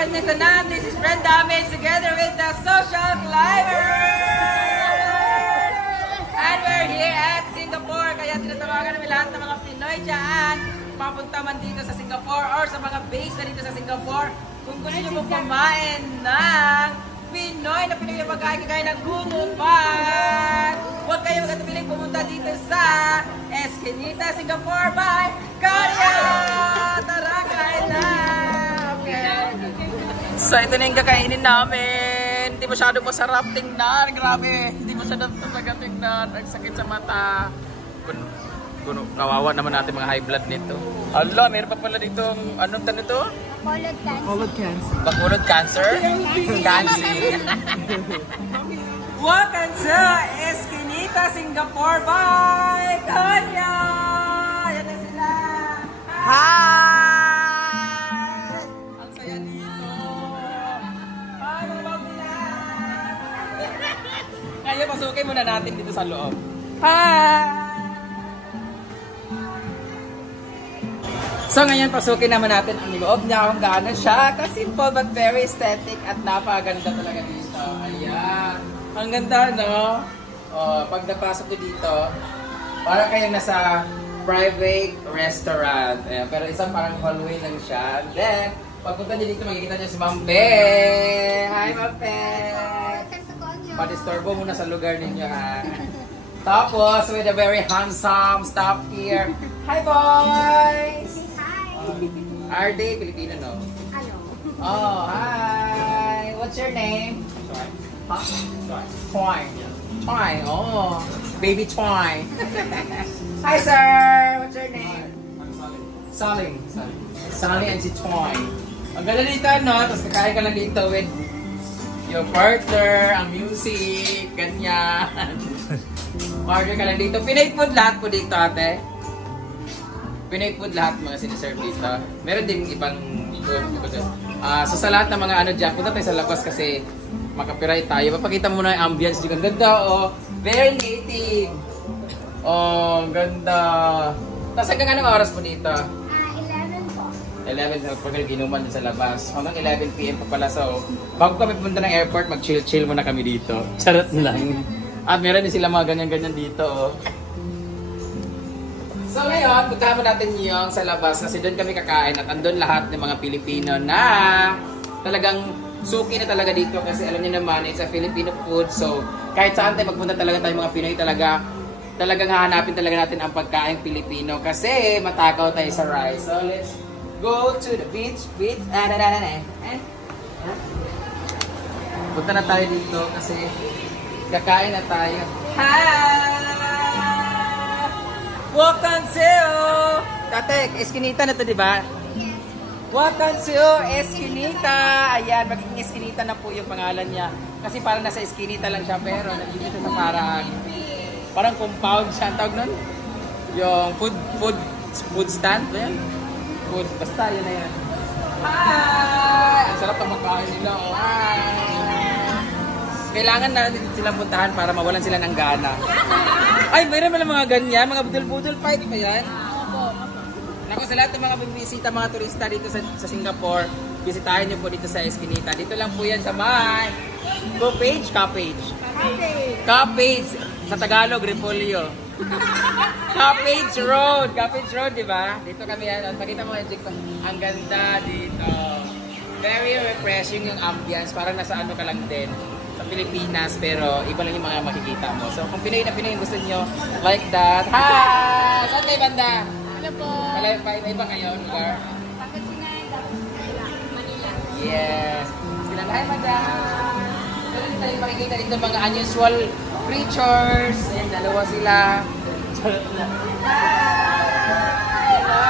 kanyang tanan. This is Brenda Amage together with the Social Climbers! And we're here at Singapore. Kaya tinatawagan namin lahat ng mga Pinoy dyan. Mapunta man dito sa Singapore or sa mga base na dito sa Singapore. Kung gusto nyo mo kumain ng Pinoy na Pinoy na pagkain kagaya ng gunupan, huwag kayo magkatubiling pumunta dito sa Eskinita, Singapore by Korea! Tara, kain na! Okay. So ito na yung kakainin namin. Hindi masyado masarap tingnan. Grabe, hindi masyado talaga tingnan. Ang sakit sa mata. Kawawa naman natin mga high blood nito. Ala, meron pa pala dito. Anong tanong ito? Bacolod cancer. Bacolod cancer? Cancer. Welcome to Eskinita, Singapore by Korea! Yan na sila! Hi! Ang saya dito! Hi, mga babilan! Kaya pasukin muna natin dito sa loob. Hi! So ngayon pasukin naman natin ang loob niya kung gaano siya. Ka-simple but very aesthetic at napakaganda talaga dito. Ayan. Ang ganda, no? Pag napasok ko dito, parang kayong nasa private restaurant. Ayan. Pero isang parang hallway lang siya. Then, pagpunta niyo dito, makikita niyo si Mampe. Hi, Mampe! Padisturbo muna sa lugar ninyo, ha? Tapos, with a very handsome staff here. Hi, boys! Are they Filipino, no? Ano? Oh, hi! What's your name? Huh? Twine. Twine, oh. Baby Twine. Hi, sir! What's your name? I'm Saling. Saling and si Twine. Ang ganda dito, no? Tapos kakain ka lang dito with your partner, ang music, ganyan. Order ka lang dito. Pinay food lahat po dito, ate. Pinay food lahat mga siniserve dito. Meron din ibang food. So sa lahat ng mga ano dyan, punta tayo sa labas kasi makapiray tayo. Papakita muna yung ambience. Ang ganda, oh. Very native. Oh, ang ganda. Tapos hanggang anong oras po dito? 11 po. 11 po kayo ginuman din sa labas. Hanggang 11 PM po pala. So, bago kami pumunta ng airport, mag-chill-chill muna kami dito. Charot lang. At meron din sila mga ganyan-ganyan dito, oh. So ngayon, puntahan mo natin yung sa labas kasi doon kami kakain at andun lahat ng mga Pilipino na talagang suki na talaga dito kasi alam niyo naman, it's a Filipino food. So kahit saan tayo magpunta talaga tayo mga Pinoy talagang hahanapin talaga natin ang pagkain Pilipino kasi matakaw tayo sa rice. So let's go to the beach. Punta na tayo dito kasi kakain na tayo. Hi! Welcome to Tate, Eskinita na to, di ba? Welcome to Eskinita. Ayan, magiging Eskinita na po yung pangalan niya. Kasi parang nasa Eskinita lang siya, pero nandito sa parang compound siya. Ang tawag nun? Yung food stand. Ayan. Food, basta yun na yan. Hi! Ang sarap ng magkain nila. Oh. Hi! Kailangan na din silang puntahan para mawalan sila ng gana. Ay, mayroon mga ganyan, mga budol-budol fight pa yan. Naku, sa lahat ng mga bibisita, mga turista dito sa Singapore, bisitahin niyo po dito sa Eskinita. Dito lang po yan sa may Copage. Sa Tagalog, Repolyo. Copage Road, di ba? Dito kami yan. Pakita mo, ang ganda dito. Very refreshing yung ambience. Parang nasa ano ka lang din. Sa Pilipinas, pero iba lang yung mga makikita mo. So, kung Pinoy na Pinoy gusto nyo, like that. Hi! Saan kayo banda? Ano po? Iba kayo, lugar? Pangasinan, Manila. Yes! Sila, hi, madam! Meron tayo makikita dito mga unusual creatures. Ayan, dalawa sila. Charot na. Hi! Hello!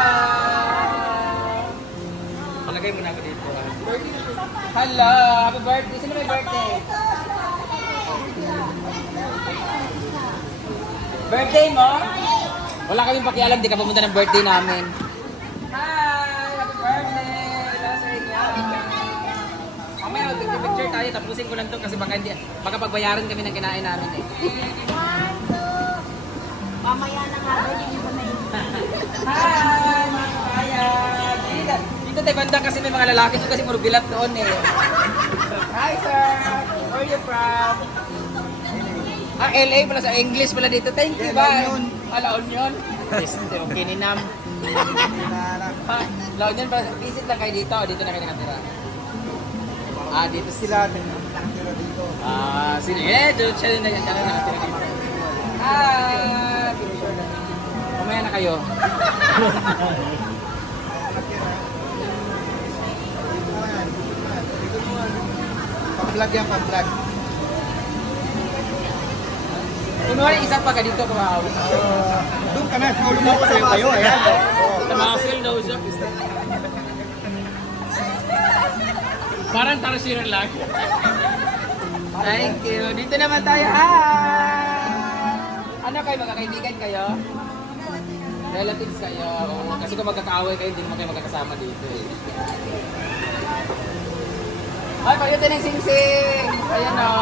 Palagay mo na ako dito. Hello! Happy birthday! Sino may birthday? Birthday mo? Wala kaming pakialam, di ka pumunta ng birthday namin. Hi! Happy birthday! Hello sa inyo! Mamaya, picture tayo. Tapusin ko lang to kasi baka pagbayaran kami ng kinain namin eh. 1, 2. Mamaya na nga. Hi! Hi! Mga kabayan! Dito tayo banda kasi may mga lalaki dito kasi puro bilat doon eh. Hi sir! Where are you from? Ah, LA pala sa English pala dito. Thank you, bye. La Union. Yes, okay ni Nam. La Union pala. Visit lang kayo dito. Dito na kayo nakatira. Ah, dito sila. Ah, sino? Eh, dito siya nakatira. Ah, picture na. Kumaya na kayo. Pag-vlog yan, pag-vlog. Kunwari isa pa ka dito kumakaw. Doon ka na, mo ko sa'yo kayo. Ayan. Tamasil daw siya. Parang tarasira lang. Thank you. Dito naman tayo. Hi! Ano kayo? Magkakaibigan kayo? Relatives kayo. Oo. Kasi kung magkakaaway kayo, hindi naman kayo magkakasama dito eh. Ay, pagdating ng sing-sing! Ayan o.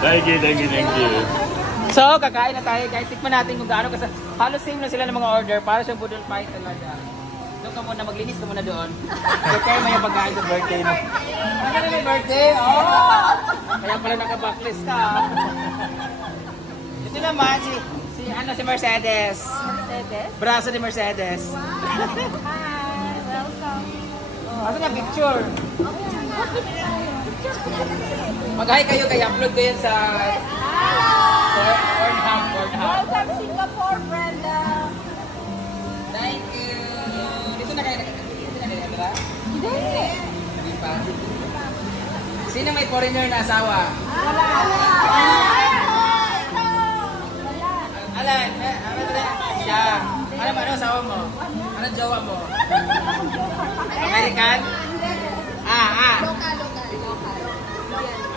Thank you. So, kakain na tayo guys. Tikman natin kung gaano kasi halos same na sila ng mga order. Para siyang budol pie talaga. Doon ka muna, maglinis ka muna doon. Kaya may pagkain sa birthday mo. Ano na may birthday? Oh! Kaya pala naka-backlist ka. Ito naman si Mercedes. Mercedes? Braso ni Mercedes. Hi, welcome. Ano na picture? Mag-hi kayo, kaya upload ko yan sa Pornhub. Welcome Singapore, Brenda. Thank you. Dito na kayo nakatira? Hindi pa. Sino may foreigner na asawa? Alan, siya. Ano asawa mo? Ano jowa mo? American? Local.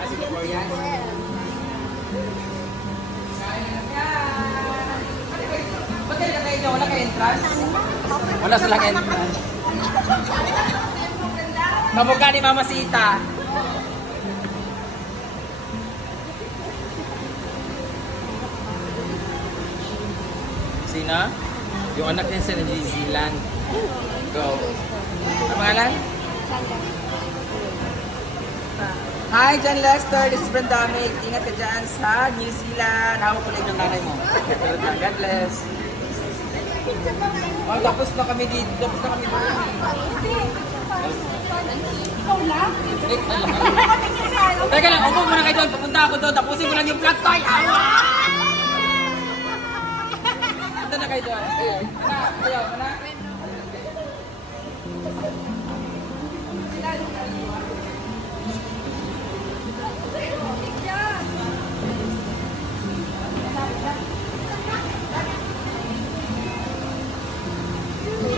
Sige, Korean. Ba't kayo kayo dyan? Wala kayo entrance? Wala silang entrance. Kamukha ni Mama Sita. Sino? Yung anak niya sa New Zealand. Go. Ang pangalan? Hi, John Lester. This is Brenda May. Ingat ka dyan sa New Zealand. Hawak ko lang yung nanay mo. God bless. Oh, tapos na kami dito. Tapos na kami dito. Ikaw lang? Teka lang, upo muna kayo doon. Papunta ako doon. Tapusin ko lang yung flat toy. Punta na kayo doon. Anak.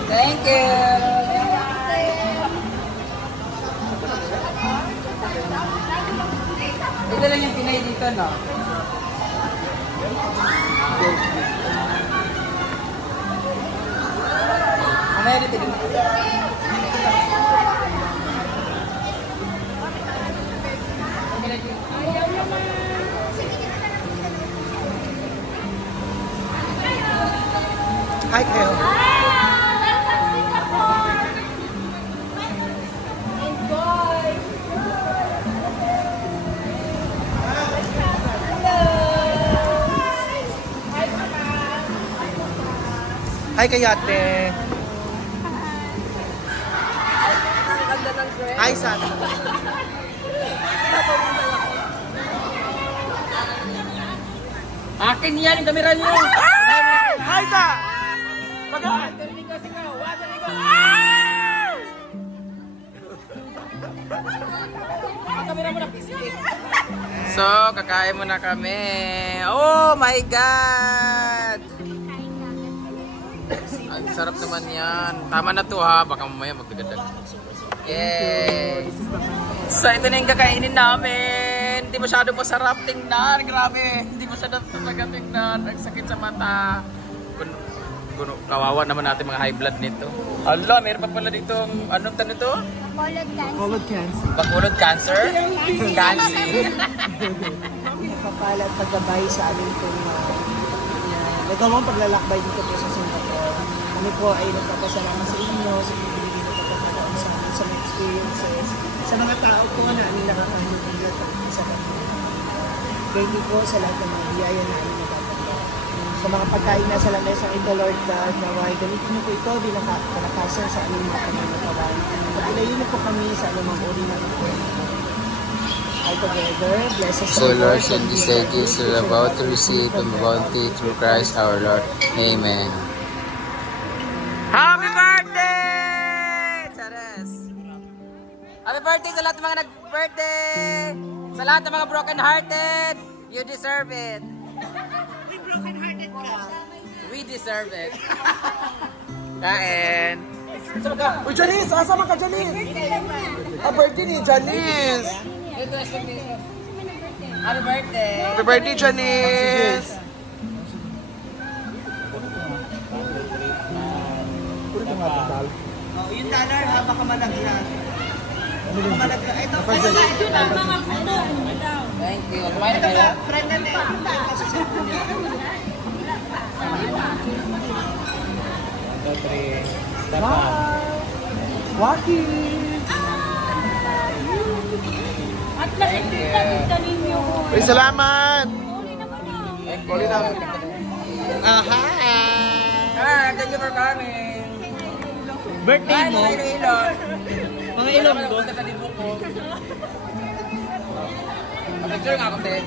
Thank you. Ito lang yung Pinay dito, no? Mamaya dito din. Hi kayo. Hi kayo ate. Hi San. Akin yan, yung kamera nyo! Hi Sa. Water Rico, sigaw! Water Rico! Ang kamera mo na, pisikit. So, kakain muna kami. Oh my God! Ang sarap naman yan. Tama na to ha, baka mamaya magdadag. Yay! So, ito na yung kakainin namin. Hindi masyado masarap tingnan. Grabe, hindi masyado talaga tingnan. Ang sakit sa mata. Kawawa naman natin mga high blood nito. Hala, meron pa pala dito. Anong tanong to? Bacolod cancer. Bacolod cancer. Bacolod cancer? Cancy. Nagpapala at paggabay sa amin pong nagawang paglalakbay dito po sa Singapore. Kami po ay nagpapasalamat sa inyo, sa ibibigay na pagkakataon sa amin, sa mga experiences, sa mga tao po na aming nakakahinubigat at sa kanila. Thank you po sa lahat ng mga biyaya na aming natatanggap. Sa mga pagkain na sa lamesa ito, Lord God, naway gamitin niyo po ito bilang kalakasan sa aming mga pananatawan. Pag-ilayin niyo po kami sa anumang uri ng all together, bless us. So Lord, send these gifts we're about to receive from bounty through Christ our Lord. Amen. Happy birthday! Chares! Happy birthday sa lahat ng mga nag-birthday! Sa lahat ng mga broken-hearted! You deserve it! We broken-hearted ka. We deserve it! Kain! Uy, Janice! Asama ka, Janice? Birthday ni Janice! Happy birthday! Happy birthday, Janice! Oh, yung dollar ha, baka malaki yan. Baka malaki. Ito, Thank you. Kumain na kayo? friend na din. Waki! At nakikita dito ninyo. Uy, salamat! Uli naman na. Ah, thank you for coming! Birthday mo? Mga ilong ko? Picture nga ako, Ted.